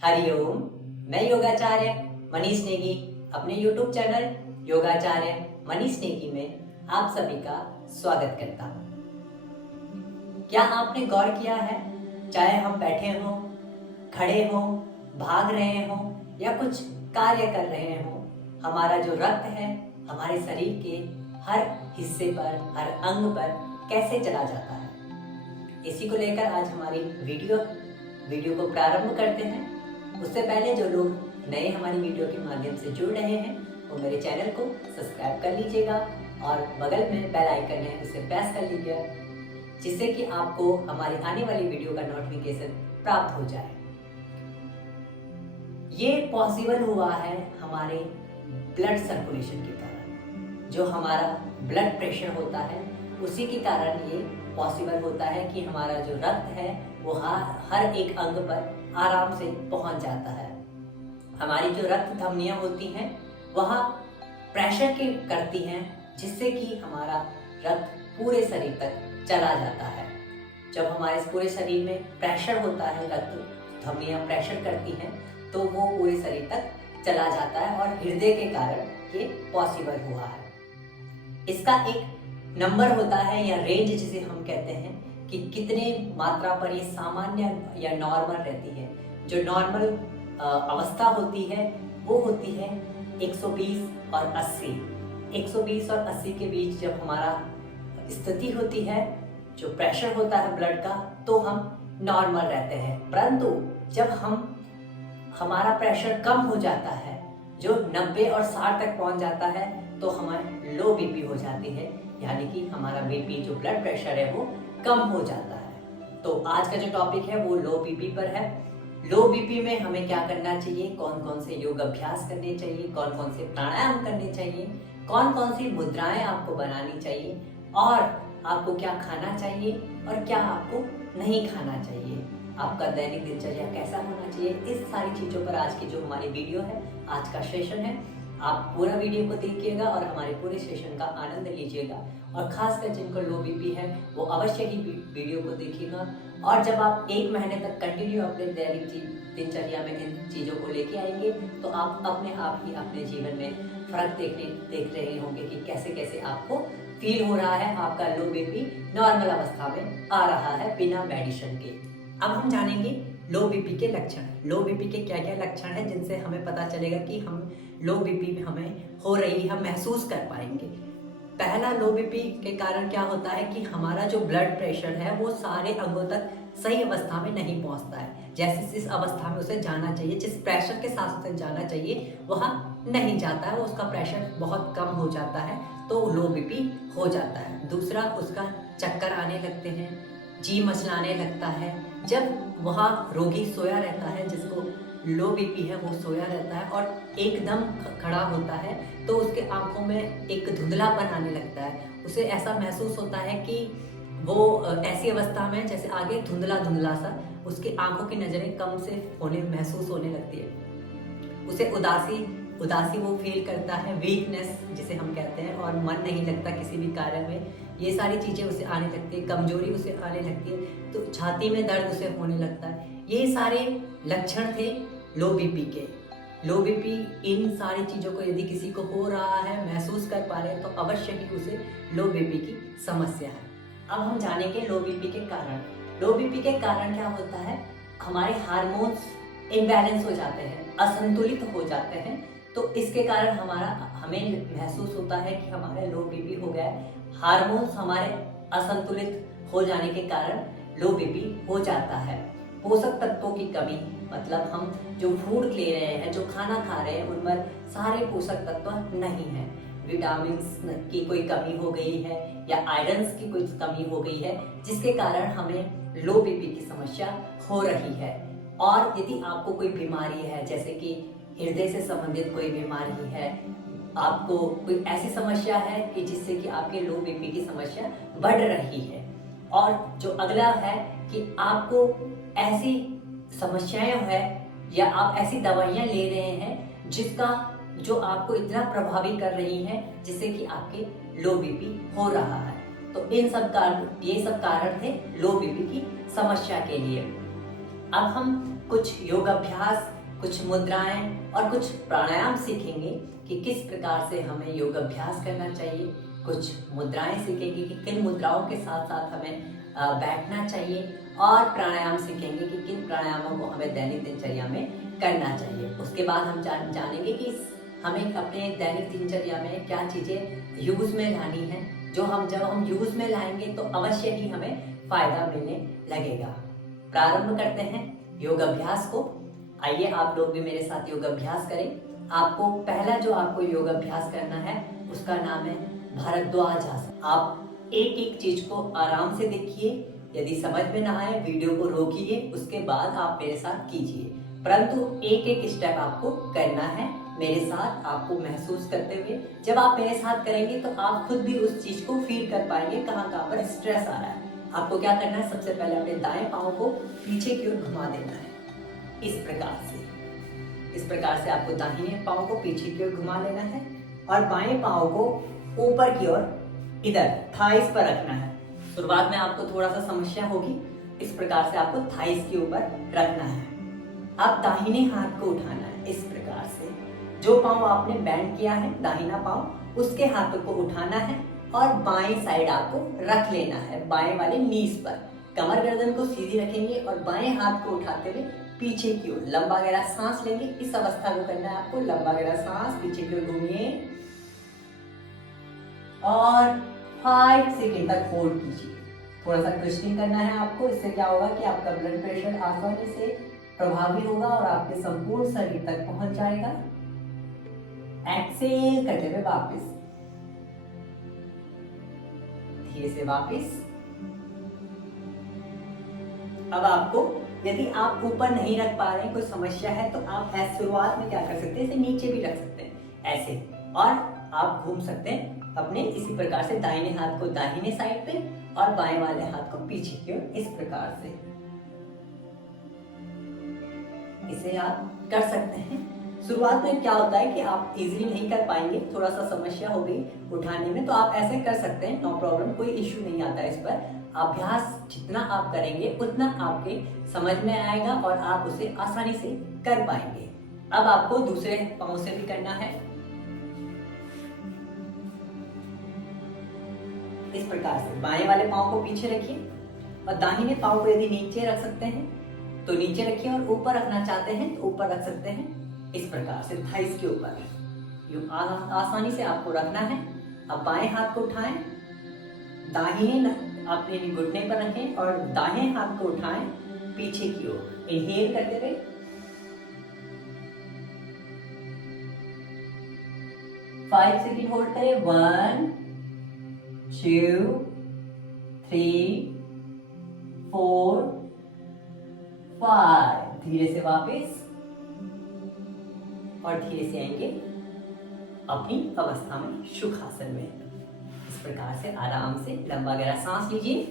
हरिओम। मैं योगाचार्य मनीष नेगी अपने YouTube channel योगाचार्य Manish Negi में आप सभी का स्वागत करता हूँ। क्या आपने गौर किया है, चाहे हम बैठे हों, खड़े हों, भाग रहे हों या कुछ कार्य कर रहे हों, हमारा जो रक्त है हमारे शरीर के हर हिस्से पर, हर अंग पर कैसे चला जाता है। इसी को लेकर आज हमारी वीडियो को प्रारंभ करते हैं। उससे पहले जो लोग नए हमारी वीडियो के माध्यम से जुड़ रहे हैं वो मेरे चैनल को सब्सक्राइब कर लीजिएगा और बगल में बेल आइकन है उसे प्रेस कर लीजिएगा, जिससे कि आपको हमारी आने वाली वीडियो का नोटिफिकेशन प्राप्त हो जाए। ये पॉसिबल हुआ है हमारे ब्लड सर्कुलेशन के कारण। जो हमारा ब्लड प्रेशर होता है उसी के कारण ये पॉसिबल होता है कि हमारा जो रक्त है वो हर एक अंग पर आराम से पहुंच जाता है। हमारी जो रक्त धमनियां होती हैं वह प्रेशर के करती हैं, जिससे कि हमारा रक्त पूरे शरीर तक चला जाता है। जब हमारे पूरे शरीर में प्रेशर होता है, रक्त धमनियां प्रेशर करती हैं, तो वो पूरे शरीर तक चला जाता है और हृदय के कारण ये पॉसिबल हुआ है। इसका एक नंबर होता है या रेंज जिसे हम कहते हैं कि कितने मात्रा पर ये सामान्य या नॉर्मल रहती है। जो नॉर्मल अवस्था होती है वो होती है 120 और 80। 120 और 80 के बीच जब हमारा स्थिति होती है, जो प्रेशर होता है ब्लड का, तो हम नॉर्मल रहते हैं। परंतु जब हमारा प्रेशर कम हो जाता है, जो 90 और 60 तक पहुंच जाता है, तो हमारी लो बीपी हो जाती है, यानी कि हमारा बीपी जो ब्लड प्रेशर है वो कम हो जाता है। तो आज का जो टॉपिक है वो लो बीपी पर है। लो बीपी में हमें क्या करना चाहिए, कौन कौन से योग अभ्यास करने चाहिए, कौन कौन से प्राणायाम करने चाहिए, कौन कौन सी मुद्राएं आपको बनानी चाहिए और आपको क्या खाना चाहिए और क्या आपको नहीं खाना चाहिए, आपका दैनिक दिनचर्या कैसा होना चाहिए। इस सारी चीजों पर आज की जो हमारी वीडियो है, आज का सेशन है, आप पूरा वीडियो को देखिएगा और हमारे पूरे सेशन का आनंद लीजिएगा। और खासकर जिनको लो बीपी है वो अवश्य ही वीडियो को देखिएगा। और जब आप 1 महीने तक कंटिन्यू अपने दैनिक दिनचर्या में इन चीज़ों को लेके आएंगे तो आप अपने आप ही अपने जीवन में फर्क देख रहे होंगे कि कैसे कैसे आपको फील हो रहा है, आपका लो बीपी नॉर्मल अवस्था में आ रहा है बिना मेडिसिन के। अब हम जानेंगे लो बीपी के लक्षण। लो बीपी के क्या क्या लक्षण है जिनसे हमें पता चलेगा कि हम लो बीपी में हमें हो रही, हम महसूस कर पाएंगे। पहला, लो बीपी के कारण क्या होता है कि हमारा जो ब्लड प्रेशर है वो सारे अंगों तक सही अवस्था में नहीं पहुंचता है। जैसे जिस अवस्था में उसे जाना चाहिए, जिस प्रेशर के साथ उसे जाना चाहिए वहाँ नहीं जाता है, उसका प्रेशर बहुत कम हो जाता है, तो लो बीपी हो जाता है। दूसरा, उसका चक्कर आने लगते हैं, जी मचलाने लगता है। जब वहाँ रोगी सोया रहता है, जिसको लो बीपी है वो सोया रहता है और एकदम खड़ा होता है, तो उसके आंखों में एक धुंधलापन आने लगता है। उसे ऐसा महसूस होता है कि वो ऐसी अवस्था में जैसे आगे धुंधला धुंधला सा, उसकी आंखों की नजरें कम से महसूस होने लगती है। उसे उदासी वो फील करता है, वीकनेस जिसे हम कहते हैं, और मन नहीं लगता किसी भी कार्य में। ये सारी चीजें उसे आने लगती है, कमजोरी उसे आने लगती है, तो छाती में दर्द उसे होने लगता है। ये सारे लक्षण थे लो बीपी के। लो बीपी, इन सारी चीजों को यदि किसी को हो रहा है, महसूस कर पा रहे हैं, तो अवश्य ही उसे लो बीपी की समस्या है। अब हम जानेंगे लो बीपी के कारण। लो बीपी के कारण क्या होता है, हमारे हार्मोन्स इम्बैलेंस हो जाते हैं, असंतुलित हो जाते हैं, तो इसके कारण हमें महसूस होता है कि हमारा लो बीपी हो गया है। हार्मोन्स हमारे असंतुलित हो जाने के कारण लो बीपी हो जाता है। पोषक तत्वों की कमी, मतलब हम जो फूड ले रहे हैं, जो खाना खा रहे हैं, उनमें सारे पोषक तत्व नहीं है। विटामिन्स की कोई कमी हो गई है या आयरन्स की कोई कमी हो गई है, जिसके कारण हमें लो बीपी की समस्या हो रही है। और यदि आपको कोई बीमारी है, जैसे कि हृदय से संबंधित कोई बीमारी है, आपको कोई ऐसी समस्या है कि जिससे कि आपके लो बीपी की समस्या बढ़ रही है, और जो अगला है कि आपको ऐसी समस्याएं है या आप ऐसी दवाइयां ले रहे हैं जो आपको इतना प्रभावी कर रही हैं जिससे कि आपके लो बीपी हो रहा है। तो ये सब कारण थे लो बीपी की समस्या के लिए। अब हम कुछ योग अभ्यास, कुछ मुद्राएं और कुछ प्राणायाम सीखेंगे कि किस प्रकार से हमें योग अभ्यास करना चाहिए। कुछ मुद्राएं सीखेंगे कि किन मुद्राओं के साथ साथ हमें बैठना चाहिए, और प्राणायाम सीखेंगे कि किन प्राणायामों को हमें दैनिक दिनचर्या में करना चाहिए। उसके बाद हम जानेंगे कि हमें अपने दैनिक दिनचर्या में क्या चीज़ें यूज़ में लानी है, जो जब हम यूज़ में लाएंगे तो अवश्य ही हमें फायदा मिलने लगेगा। प्रारंभ करते हैं योग अभ्यास को। आइए आप लोग भी मेरे साथ योग अभ्यास करें। आपको पहला जो आपको योग अभ्यास करना है उसका नाम है भारद्वाज आसन। आप एक एक चीज को आराम से देखिए, यदि समझ में ना आए वीडियो को रोकिए, उसके बाद आप मेरे साथ कीजिए, परंतु एक एक स्टेप आपको करना है मेरे साथ, आपको महसूस करते हुए। जब आप मेरे साथ करेंगे तो आप खुद भी उस चीज को फील कर पाएंगे कहाँ कहाँ पर स्ट्रेस आ रहा है। आपको क्या करना है, सबसे पहले अपने दाएं पांव को पीछे की ओर घुमा देना है, इस प्रकार से। इस प्रकार से आपको दाहिने पांव को पीछे की ओर घुमा लेना है और बाएं पांव को ऊपर की ओर इधर थाइस पर रखना है। शुरुआत में आपको थोड़ा सा समस्या होगी, इस प्रकार से आपको थाइस के ऊपर रखना है। अब दाहिने हाथ को उठाना है इस प्रकार से। जो पांव आपने बेंड किया है दाहिना पांव, उसके हाथों को उठाना है और बाएं साइड आपको रख लेना है, बाएं वाले नीज पर। कमर गर्दन को सीधी रखेंगे और बाएं हाथ को उठाते हुए पीछे की ओर लंबा गहरा सांस लेंगे। इस अवस्था को करना है आपको, लंबा गहरा सांस, पीछे की ओर घूमिए और 5 सेकेंड तक होल्ड कीजिए। थोड़ा सा ट्विस्टिंग करना है आपको। इससे क्या होगा कि आपका ब्लड प्रेशर आसानी से प्रभावी होगा और आपके संपूर्ण शरीर तक पहुंच जाएगा। एक्सेल करते हुए वापस, धीरे से वापस। अब आपको यदि आप ऊपर नहीं रख पा रहे हैं, कोई समस्या है, तो आप ऐसे शुरुआत में क्या कर सकते हैं, इसे नीचे भी रख सकते हैं ऐसे, और आप घूम सकते हैं अपने इसी प्रकार से, दाहिने हाथ को दाहिने साइड पे और बाएं वाले हाथ को पीछे की ओर, इस प्रकार से इसे आप कर सकते हैं। शुरुआत में क्या होता है कि आप इजीली नहीं कर पाएंगे, थोड़ा सा समस्या हो गई उठाने में, तो आप ऐसे कर सकते हैं, नो प्रॉब्लम, कोई इश्यू नहीं आता इस पर। अभ्यास जितना आप करेंगे उतना आपके समझ में आएगा और आप उसे आसानी से कर पाएंगे। अब आपको दूसरे पांव से भी करना है इस प्रकार से। बाएं वाले पांव को पीछे रखिए और दाहिने पांव को यदि नीचे रख सकते हैं तो नीचे रखिए, और ऊपर रखना चाहते हैं तो ऊपर रख सकते हैं इस प्रकार से, थाइस के ऊपर। आसानी से आपको रखना है। अब बाएं हाथ को उठाएं, दाहिने अपने घुटने पर रखें और दाहिने हाथ को उठाएं पीछे की ओर। इनहेल करते हुए 5 सेकंड होल्ड करें। 1 2 3 4 5। धीरे से वापस और धीरे से आएंगे अपनी अवस्था में, सुखासन में। इस प्रकार से आराम से लंबा गहरा सांस लीजिए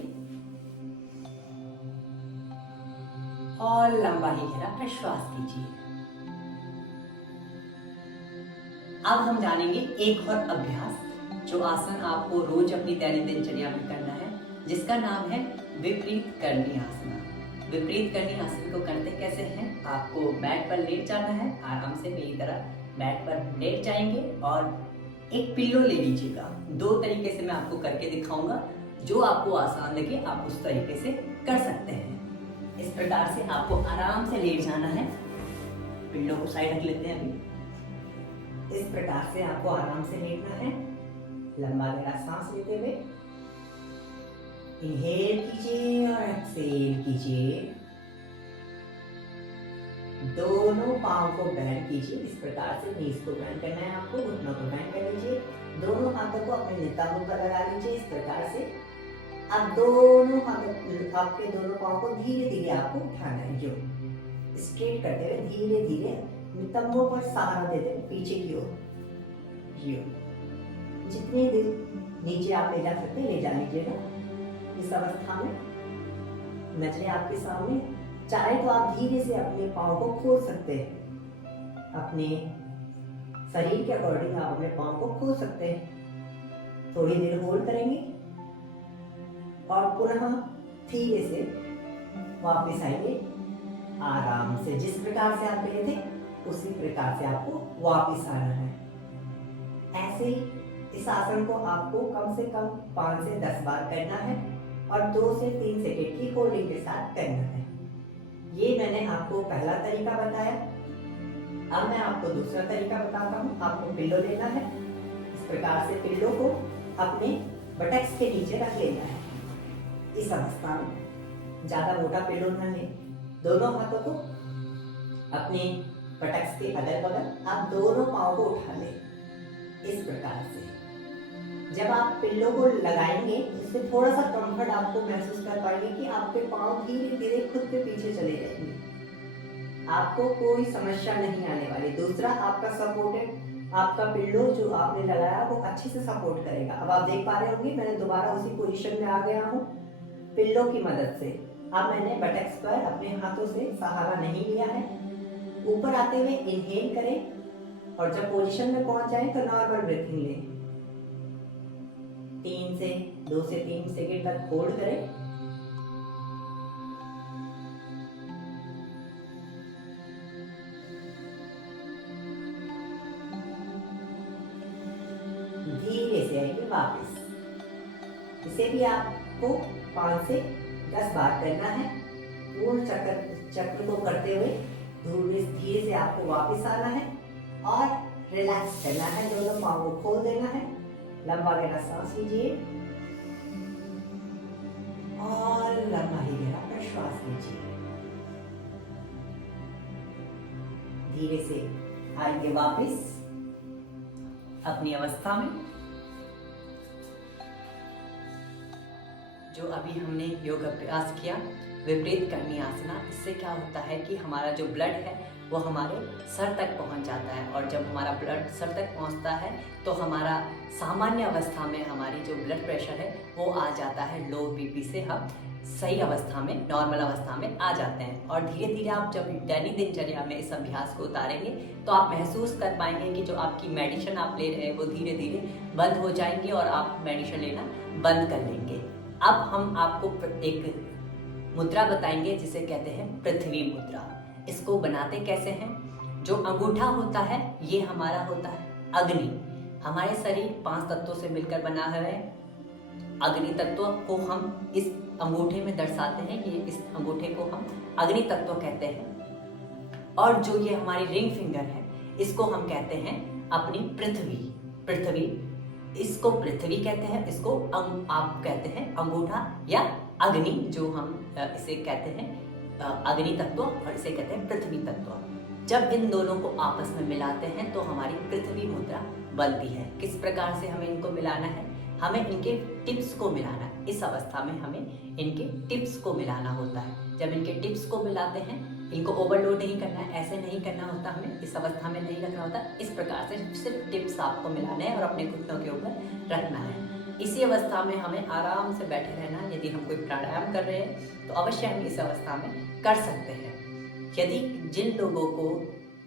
और लंबा ही गहरा प्रश्वास कीजिए। अब हम जानेंगे एक और अभ्यास, जो आसन आपको रोज अपनी दैनिक दिनचर्या में करना है, जिसका नाम है विपरीत करणी आसन। विपरीत करणी आसन को करते कैसे हैं, आपको मैट पर लेट जाना है, आराम से मेरी तरह मैट पर लेट जाएंगे और एक पिल्लो ले लीजिएगा। 2 तरीके से मैं आपको करके दिखाऊंगा, जो आपको आसान लगे आप उस तरीके से कर सकते हैं। इस प्रकार से आपको आराम से लेट जाना है, पिल्लो को साइड रख लेते हैं अभी। इस प्रकार से आपको आराम से लेटना है, लंबा गहरा सांस लेते हुए इनहेल कीजिए और एक्सहेल कीजिए। दोनों पांव को बेंड कीजिए, इस प्रकार से नीज को बेंड करना है आपको, घुटनों को बेंड कर लीजिए। दोनों हाथों को अपने नितंब पर लगा लीजिए इस प्रकार से। अब दोनों हाथों, आपके दोनों पांव को धीरे धीरे आपको उठाना है, जो स्ट्रेट करते हुए धीरे धीरे नितंबों पर सहारा देते हुए पीछे की ओर। जितनी देर नीचे आप ले जा सकते ले जा लीजिएगा। इस अवस्था में नजरें आपके सामने, चाहे तो आप धीरे से अपने पांव को खोल सकते हैं, अपने शरीर के अकॉर्डिंग आप अपने पांव को खोल सकते हैं। थोड़ी देर होल्ड करेंगे और पुनः धीरे से वापस आएंगे आराम से जिस प्रकार से आप गए थे उसी प्रकार से आपको वापस आना है। ऐसे ही इस आसन को आपको कम से कम 5 से 10 बार करना है और 2 से 3 सेकंड की होल्डिंग के साथ करना है। ये मैंने आपको पहला तरीका बताया। अब मैं आपको दूसरा तरीका बताता हूँ। आपको पिल्लो लेना है। इस प्रकार से पिल्लो को अपने बटक्स के नीचे रख लेना है। इस अवस्था में ज्यादा मोटा पिल्लो न लें। दोनों हाथों को अपने बटक्स के अगल बगल आप दोनों पाँव को उठा लें। इस प्रकार से जब आप पिल्लो को लगाएंगे इससे थोड़ा सा कंफर्ट आपको महसूस कर पाएंगे कि आपके पाँव धीरे धीरे खुद के पीछे चले जाएंगे। आपको कोई समस्या नहीं आने वाली। दूसरा, आपका सपोर्टेड आपका पिल्लो जो आपने लगाया वो अच्छे से सपोर्ट करेगा। अब आप देख पा रहे होंगे मैंने दोबारा उसी पोजीशन में आ गया हूँ पिल्लो की मदद से। अब मैंने बटक्स पर अपने हाथों से सहारा नहीं लिया है। ऊपर आते हुए इनहेल करें और जब पोजीशन में पहुंच जाए तो नॉर्मल ब्रीथिंग लें। 2 से 3 सेकंड तक होल्ड करें। धीरे से आएंगे वापस। इसे भी आपको 5 से 10 बार करना है। पूर्ण चक्र को करते हुए धीरे से आपको वापस आना है और रिलैक्स करना है। दोनों पाँव को खोल देना है। लंबा गहरा सांस लीजिए और लंबा ही गहरा प्रश्वास लीजिए। धीरे से आएंगे वापस अपनी अवस्था में। जो अभी हमने योग अभ्यास किया विपरीत करणी आसना, इससे क्या होता है कि हमारा जो ब्लड है वो हमारे सर तक पहुंच जाता है और जब हमारा ब्लड सर तक पहुंचता है तो हमारा सामान्य अवस्था में हमारी जो ब्लड प्रेशर है वो आ जाता है। लो बीपी से हम सही अवस्था में, नॉर्मल अवस्था में आ जाते हैं। और धीरे धीरे आप जब दैनिक दिनचर्या में इस अभ्यास को उतारेंगे तो आप महसूस कर पाएंगे कि जो आपकी मेडिसिन आप ले रहे हैं वो धीरे धीरे बंद हो जाएंगी और आप मेडिसिन लेना बंद कर लेंगे। अब हम आपको एक मुद्रा बताएंगे जिसे कहते हैं पृथ्वी मुद्रा। इसको बनाते कैसे हैं? जो अंगूठा होता है ये हमारा होता है अग्नि। हमारे शरीर 5 तत्वों से मिलकर बना है। अग्नि तत्व को हम इस अंगूठे में दर्शाते हैं। ये इस अंगूठे को हम अग्नि तत्व कहते हैं। और जो ये हमारी रिंग फिंगर है इसको हम कहते हैं अपनी पृथ्वी। इसको पृथ्वी कहते हैं। इसको आप कहते हैं अंगूठा या अग्नि, जो हम इसे कहते हैं अग्नि तत्व और इसे कहते हैं पृथ्वी तत्व। जब इन दोनों को आपस में मिलाते हैं तो हमारी पृथ्वी मुद्रा बनती है। किस प्रकार से हमें इनको मिलाना है? हमें इनके टिप्स को मिलाना है। इस अवस्था में हमें इनके टिप्स को मिलाना होता है। जब इनके टिप्स को मिलाते हैं, इनको ओवरलोड नहीं करना है, ऐसे नहीं करना होता, हमें इस अवस्था में नहीं रखना होता। इस प्रकार से सिर्फ टिप्स आपको मिलाने हैं और अपने घुटनों के ऊपर रखना है। इसी अवस्था में हमें आराम से बैठे रहना है। यदि हम कोई प्राणायाम कर रहे हैं तो अवश्य हम इस अवस्था में कर सकते हैं। यदि जिन लोगों को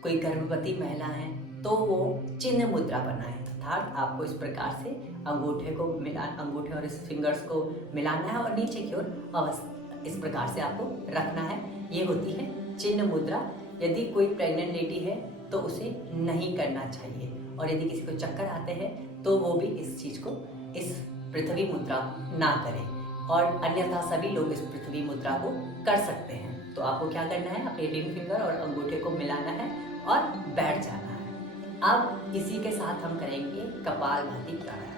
कोई गर्भवती महिला है तो वो चिन्ह मुद्रा बनाए, अर्थात आपको इस प्रकार से अंगूठे और इस फिंगर्स को मिलाना है और नीचे की ओर इस प्रकार से आपको रखना है। ये होती है चिन्ह मुद्रा। यदि कोई प्रेग्नेंट लेडी है तो उसे नहीं करना चाहिए और यदि किसी को चक्कर आते हैं तो वो भी इस चीज को, इस पृथ्वी मुद्रा ना करें। और अन्यथा सभी लोग इस पृथ्वी मुद्रा को कर सकते हैं। तो आपको क्या करना है? अपने रिंग फिंगर और अंगूठे को मिलाना है और बैठ जाना है। अब इसी के साथ हम करेंगे कपालभाति प्राणायाम।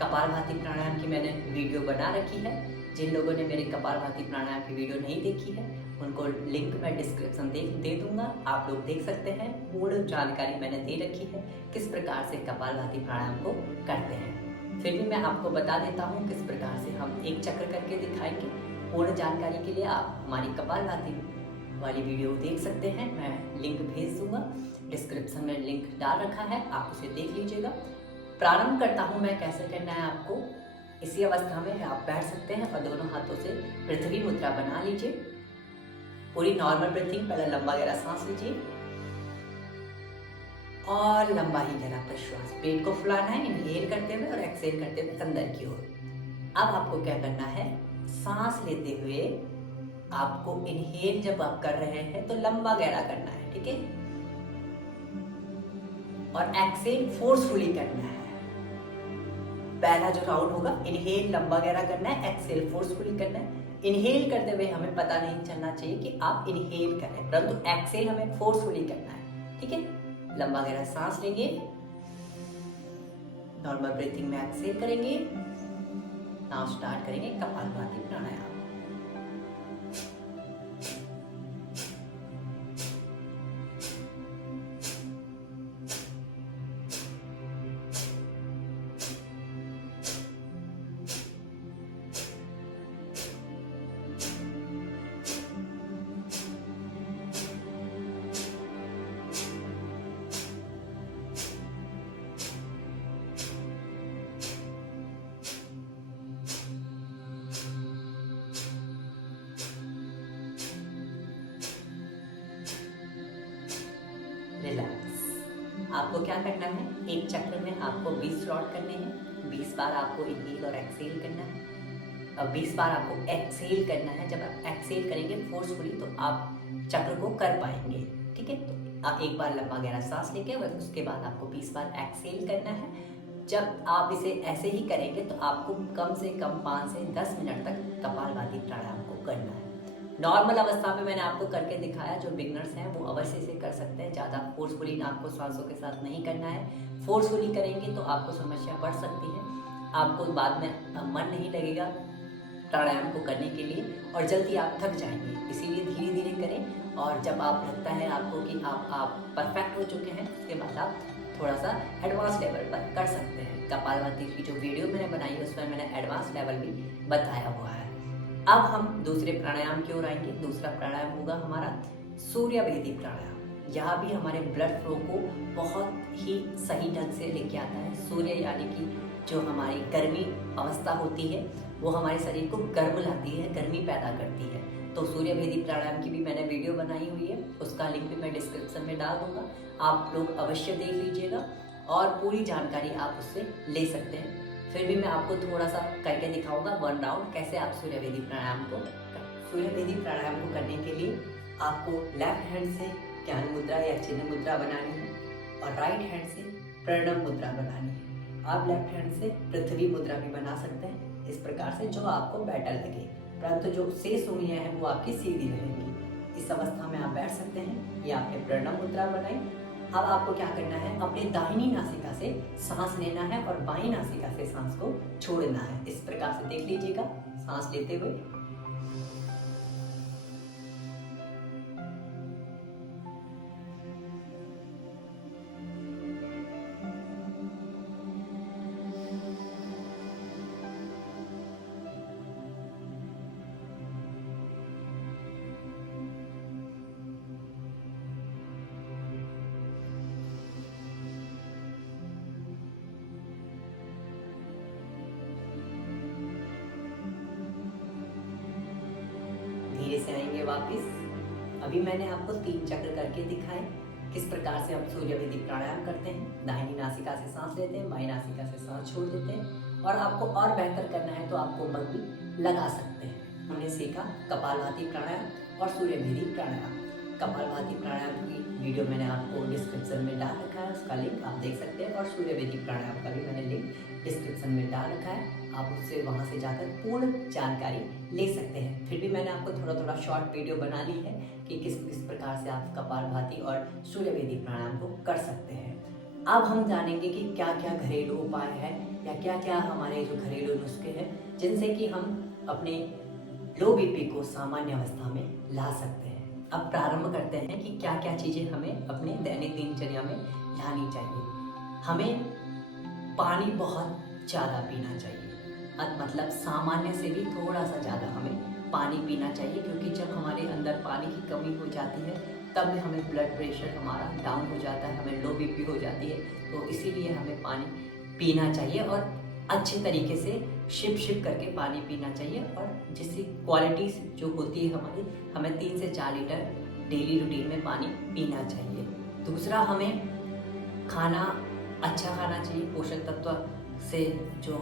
कपालभाति प्राणायाम की मैंने वीडियो बना रखी है। जिन लोगों ने मेरे कपालभाति प्राणायाम की वीडियो नहीं देखी है उनको लिंक मैं डिस्क्रिप्शन दे दूंगा, आप लोग देख सकते हैं। पूर्ण जानकारी मैंने दे रखी है किस प्रकार से कपालभाति प्राणायाम को करते हैं। फिर भी मैं आपको बता देता हूँ किस प्रकार से हम एक चक्र करके दिखाएंगे। पूर्ण जानकारी के लिए आप हमारी कपालभाति वाली वीडियो देख सकते हैं। मैं लिंक भेज दूंगा, डिस्क्रिप्शन में लिंक डाल रखा है, आप उसे देख लीजिएगा। प्रारंभ करता हूँ मैं, कैसे करना है आपको। इसी अवस्था में आप बैठ सकते हैं और दोनों हाथों से पृथ्वी मुद्रा बना लीजिए। पूरी नॉर्मल ब्रीथिंग, पहले लंबा गहरा सांस लीजिए और लंबा ही गहरा प्रश्वास। पेट को फुलाना है इनहेल करते हुए और एक्सहेल करते हुए अंदर की ओर। अब आपको क्या करना है? सांस लेते हुए आपको इनहेल जब आप कर रहे हैं तो लंबा गहरा करना है, ठीक है, और एक्सेल फोर्सफुली करना है। पहला जो राउंड होगा इनहेल लंबा गहरा करना है, एक्सेल फोर्सफुली करना है। इनहेल करते हुए हमें पता नहीं चलना चाहिए कि आप इनहेल कर रहे हैं, परंतु एक्सेल हमें फोर्सफुली करना है, ठीक है। लंबा गहरा सांस लेंगे, नॉर्मल ब्रीथिंग में एक्सेल करेंगे। नाउ स्टार्ट करेंगे कपालभाति प्राणायाम। रिलैक्स। आपको क्या करना है, एक चक्र में आपको 20 स्लॉट करने हैं। 20 बार आपको इनहेल और एक्सेल करना है, और 20 बार आपको एक्सेल करना है। जब आप एक्सेल करेंगे फोर्सफुली तो आप चक्र को कर पाएंगे, ठीक है। तो आप एक बार लंबा गहरा सांस लेके उसके बाद आपको 20 बार एक्सेल करना है। जब आप इसे ऐसे ही करेंगे तो आपको कम से कम 5 से 10 मिनट तक कपालभाति प्राणायाम को करना है। नॉर्मल अवस्था में मैंने आपको करके दिखाया, जो बिगनर्स हैं वो अवश्य इसे कर सकते हैं। ज़्यादा फोर्सफुली नाक को सांसों के साथ नहीं करना है। फोर्सफुली करेंगे तो आपको समस्या बढ़ सकती है, आपको बाद में मन नहीं लगेगा प्राणायाम को करने के लिए और जल्दी आप थक जाएंगे। इसीलिए धीरे धीरे करें, और जब आप लगता है आपको कि आप परफेक्ट हो चुके हैं, उसके बाद आप थोड़ा सा एडवांस लेवल पर कर सकते हैं। कपालभाति की जो वीडियो मैंने बनाई है उसमें मैंने एडवांस लेवल भी बताया हुआ है। अब हम दूसरे प्राणायाम की ओर आएंगे। दूसरा प्राणायाम होगा हमारा सूर्यभेदी प्राणायाम। यहाँ भी हमारे ब्लड फ्लो को बहुत ही सही ढंग से लेके आता है। सूर्य यानी कि जो हमारी गर्मी अवस्था होती है वो हमारे शरीर को गर्म लाती है, गर्मी पैदा करती है। तो सूर्यभेदी प्राणायाम की भी मैंने वीडियो बनाई हुई है, उसका लिंक भी मैं डिस्क्रिप्शन में डाल दूंगा। आप लोग अवश्य देख लीजिएगा और पूरी जानकारी आप उससे ले सकते हैं। फिर भी मैं आपको थोड़ा सा करके दिखाऊंगा 1 राउंड कैसे आप सूर्यभेदी प्राणायाम को सूर्यभेदी प्राणायाम को करने के लिए आपको लेफ्ट हैंड से ज्ञान मुद्रा या चिन्ह मुद्रा बनानी है और राइट हैंड से प्रणव मुद्रा बनानी है। आप लेफ्ट हैंड से पृथ्वी मुद्रा भी बना सकते हैं, इस प्रकार से जो आपको बेटर लगे, परंतु जो शेष उंगलियां हैं वो आपकी सीधी रहेंगी। इस अवस्था में आप बैठ सकते हैं। ये आपने प्रणव मुद्रा बनाई। अब आपको क्या करना है, अपने दाहिनी नासिका से सांस लेना है और बाईं नासिका से सांस को छोड़ना है। इस प्रकार से देख लीजिएगा, सांस लेते हुए धीरे से आएंगे वापस। अभी मैंने आपको 3 चक्र करके दिखाए किस प्रकार से हम सूर्यभेदी प्राणायाम करते हैं। दाहिनी नासिका से सांस लेते हैं, बाईं नासिका से सांस छोड़ देते हैं। और आपको और बेहतर करना है तो आपको मग भी लगा सकते हैं। हमने सीखा कपालभाति प्राणायाम और सूर्यभेदी प्राणायाम। कपालभाति प्राणायाम की वीडियो मैंने आपको डिस्क्रिप्शन में डाल रखा है, उसका लिंक आप देख सकते हैं। और सूर्यभेदी प्राणायाम का भी मैंने लिंक डिस्क्रिप्शन में डाल रखा है, आप उससे वहाँ से जाकर पूर्ण जानकारी ले सकते हैं। फिर भी मैंने आपको थोड़ा थोड़ा शॉर्ट वीडियो बना ली है कि किस किस प्रकार से आप कपालभाति और सूर्यभेदी प्राणायाम को कर सकते हैं। अब हम जानेंगे कि क्या क्या घरेलू उपाय है या क्या क्या हमारे जो घरेलू नुस्खे हैं जिनसे कि हम अपने लो बीपी को सामान्य अवस्था में ला सकते हैं। अब प्रारंभ करते हैं कि क्या क्या चीज़ें हमें अपने दैनिक दिनचर्या में लानी चाहिए। हमें पानी बहुत ज़्यादा पीना चाहिए, मतलब सामान्य से भी थोड़ा सा ज़्यादा हमें पानी पीना चाहिए, क्योंकि जब हमारे अंदर पानी की कमी हो जाती है तब हमें ब्लड प्रेशर हमारा डाउन हो जाता है, हमें लो बीपी हो जाती है। तो इसीलिए हमें पानी पीना चाहिए और अच्छे तरीके से शिप करके पानी पीना चाहिए, और जिसकी क्वालिटी जो होती है हमारी, हमें 3 से 4 लीटर डेली रूटीन में पानी पीना चाहिए। दूसरा, हमें खाना अच्छा खाना चाहिए, पोषक तत्व से जो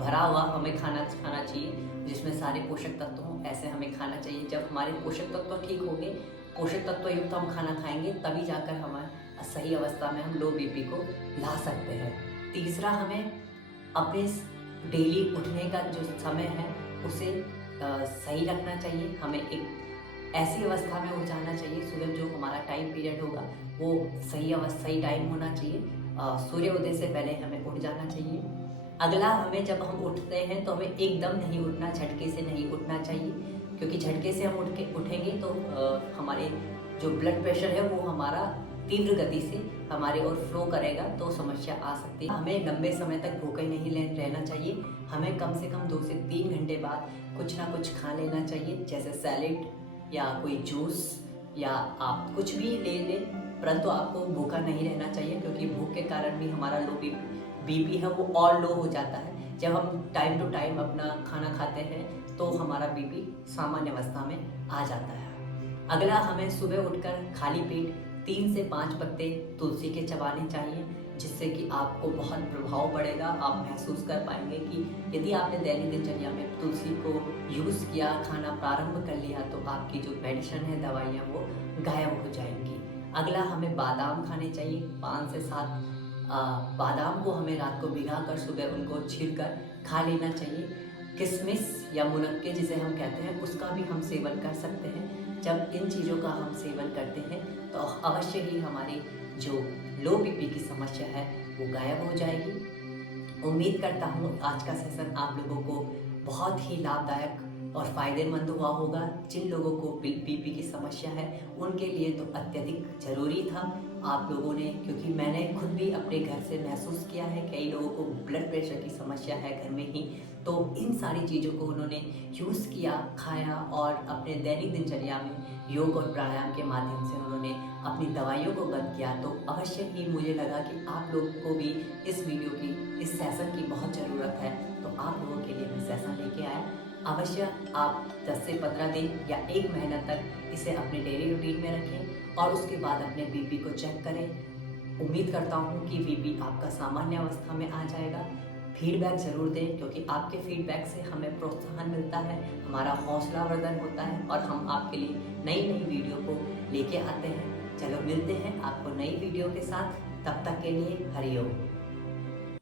भरा हुआ हमें खाना चाहिए जिसमें सारे पोषक तत्व हों। ऐसे हमें खाना चाहिए। जब हमारे पोषक तत्व ठीक होंगे, पोषक तत्व युक्त हम खाना खाएंगे, तभी जाकर हमारे सही अवस्था में हम लो बीपी को ला सकते हैं। तीसरा, हमें अपने डेली उठने का जो समय है उसे सही रखना चाहिए। हमें एक ऐसी अवस्था में उठ जाना चाहिए, सुबह जो हमारा टाइम पीरियड होगा वो सही टाइम होना चाहिए। सूर्योदय से पहले हमें उठ जाना चाहिए। अगला, हमें जब हम उठते हैं तो हमें एकदम नहीं उठना, झटके से नहीं उठना चाहिए, क्योंकि झटके से हम उठेंगे तो हमारे जो ब्लड प्रेशर है वो हमारा तीव्र गति से हमारे ओर फ्लो करेगा, तो समस्या आ सकती है। हमें लंबे समय तक भूखे नहीं रहना चाहिए। हमें कम से कम 2 से 3 घंटे बाद कुछ ना कुछ खा लेना चाहिए, जैसे सैलेड या कोई जूस या आप कुछ भी ले लें, परंतु आपको भूखा नहीं रहना चाहिए, क्योंकि भूख के कारण भी हमारा लो बीपी है वो और लो हो जाता है। जब हम टाइम टू टाइम अपना खाना खाते हैं तो हमारा बीपी सामान्य अवस्था में आ जाता है। अगला, हमें सुबह उठकर खाली पेट 3 से 5 पत्ते तुलसी के चबाने चाहिए, जिससे कि आपको बहुत प्रभाव पड़ेगा। आप महसूस कर पाएंगे कि यदि आपने दैनिक दिनचर्या में तुलसी को यूज़ किया, खाना प्रारंभ कर लिया, तो आपकी जो मेडिसिन है, दवाइयाँ, वो गायब हो जाएंगी। अगला, हमें बादाम खाने चाहिए। 5 से 7 बादाम को हमें रात को भिगाकर सुबह उनको छीलकर खा लेना चाहिए। किशमिश या मुनक्के जिसे हम कहते हैं, उसका भी हम सेवन कर सकते हैं। जब इन चीज़ों का हम सेवन करते हैं तो अवश्य ही हमारी जो लो बीपी की समस्या है वो गायब हो जाएगी। उम्मीद करता हूँ आज का सेशन आप लोगों को बहुत ही लाभदायक और फ़ायदेमंद हुआ होगा। जिन लोगों को बीपी की समस्या है उनके लिए तो अत्यधिक ज़रूरी था आप लोगों ने, क्योंकि मैंने खुद भी अपने घर से महसूस किया है। कई लोगों को ब्लड प्रेशर की समस्या है घर में ही, तो इन सारी चीज़ों को उन्होंने यूज़ किया, खाया और अपने दैनिक दिनचर्या में योग और प्राणायाम के माध्यम से उन्होंने अपनी दवाइयों को बंद किया। तो अवश्य ही मुझे लगा कि आप लोगों को भी इस वीडियो की, इस सेशन की बहुत ज़रूरत है, तो आप लोगों के लिए मैं सेशन लेके आया। अवश्य आप 10 से 15 दिन या 1 महीना तक इसे अपने डेली रूटीन में रखें और उसके बाद अपने बीपी को चेक करें। उम्मीद करता हूँ कि बीपी आपका सामान्य अवस्था में आ जाएगा। फीडबैक ज़रूर दें, क्योंकि आपके फीडबैक से हमें प्रोत्साहन मिलता है, हमारा हौसला वर्धन होता है और हम आपके लिए नई नई वीडियो को लेके आते हैं। चलो मिलते हैं आपको नई वीडियो के साथ, तब तक के लिए हरिओम।